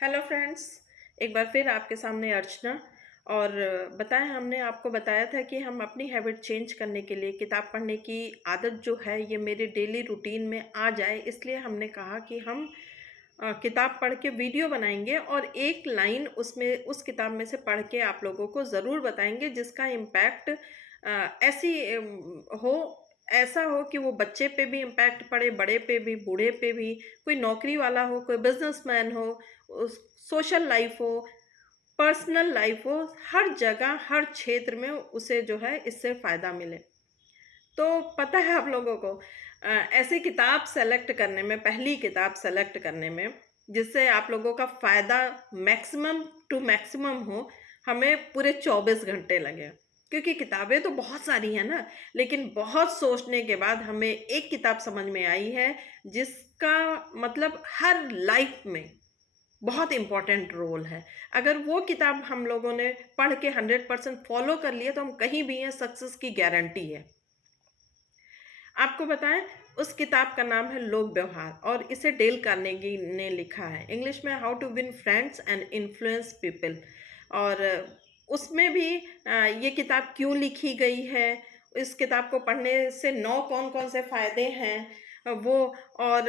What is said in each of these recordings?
Hello friends. एक बार फिर आपके सामने अर्चना। और बताएं, हमने आपको बताया था कि हम अपनी हैबिट चेंज करने के लिए किताब पढ़ने की आदत जो है ये मेरे डेली रूटीन में आ जाए, इसलिए हमने कहा कि हम किताब पढ़ के वीडियो बनाएंगे और एक लाइन उसमें उस किताब में से पढ़ के आप लोगों को ज़रूर बताएंगे जिसका इम्पैक्ट ऐसी हो ऐसा हो कि वो बच्चे पे भी इम्पैक्ट पड़े, बड़े पे भी, बूढ़े पे भी, कोई नौकरी वाला हो, कोई बिजनेसमैन हो, सोशल लाइफ हो, पर्सनल लाइफ हो, हर जगह हर क्षेत्र में उसे जो है इससे फ़ायदा मिले। तो पता है आप लोगों को, ऐसी किताब सेलेक्ट करने में, पहली किताब सेलेक्ट करने में जिससे आप लोगों का फ़ायदा मैक्सिमम टू मैक्सिमम हो, हमें पूरे 24 घंटे लगे। क्योंकि किताबें तो बहुत सारी हैं ना, लेकिन बहुत सोचने के बाद हमें एक किताब समझ में आई है जिसका मतलब हर लाइफ में बहुत इम्पोर्टेंट रोल है। अगर वो किताब हम लोगों ने पढ़ के 100% फॉलो कर लिया तो हम कहीं भी हैं, सक्सेस की गारंटी है। आपको बताएं, उस किताब का नाम है लोक व्यवहार और इसे डेल कार्नेगी ने लिखा है। इंग्लिश में how to win friends and influence people. और उसमें भी ये किताब क्यों लिखी गई है, इस किताब को पढ़ने से नौ कौन कौन से फायदे हैं वो, और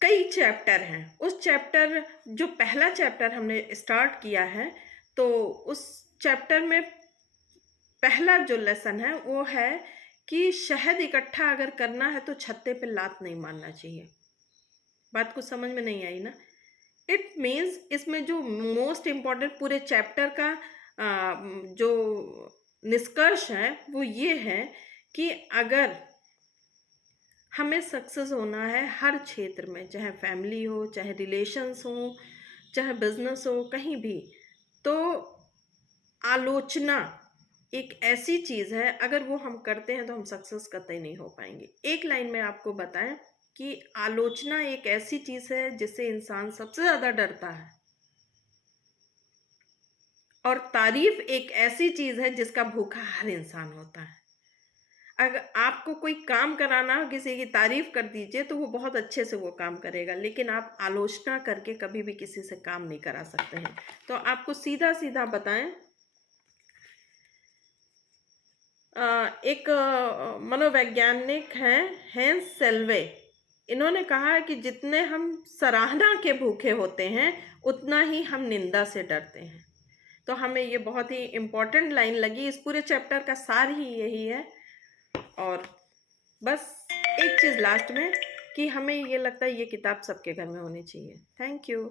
कई चैप्टर हैं। उस चैप्टर, जो पहला चैप्टर हमने स्टार्ट किया है, तो उस चैप्टर में पहला जो लेसन है वो है कि शहद इकट्ठा अगर करना है तो छत्ते पे लात नहीं मारना चाहिए। बात कुछ समझ में नहीं आई ना? इट मीन्स इसमें जो मोस्ट इम्पॉर्टेंट पूरे चैप्टर का जो निष्कर्ष है वो ये है कि अगर हमें सक्सेस होना है हर क्षेत्र में, चाहे फैमिली हो, चाहे रिलेशंस हो, चाहे बिजनेस हो, कहीं भी, तो आलोचना एक ऐसी चीज़ है, अगर वो हम करते हैं तो हम सक्सेस कतई नहीं हो पाएंगे। एक लाइन में आपको बताएं कि आलोचना एक ऐसी चीज़ है जिससे इंसान सबसे ज़्यादा डरता है, और तारीफ एक ऐसी चीज़ है जिसका भूखा हर इंसान होता है। अगर आपको कोई काम कराना हो, किसी की तारीफ कर दीजिए तो वो बहुत अच्छे से वो काम करेगा, लेकिन आप आलोचना करके कभी भी किसी से काम नहीं करा सकते हैं। तो आपको सीधा सीधा बताएं, एक मनोवैज्ञानिक हैं हेंस सेल्वे। इन्होंने कहा है कि जितने हम सराहना के भूखे होते हैं उतना ही हम निंदा से डरते हैं। तो हमें ये बहुत ही इम्पोर्टेंट लाइन लगी। इस पूरे चैप्टर का सार ही यही है। और बस एक चीज़ लास्ट में, कि हमें ये लगता है ये किताब सबके घर में होनी चाहिए। Thank you.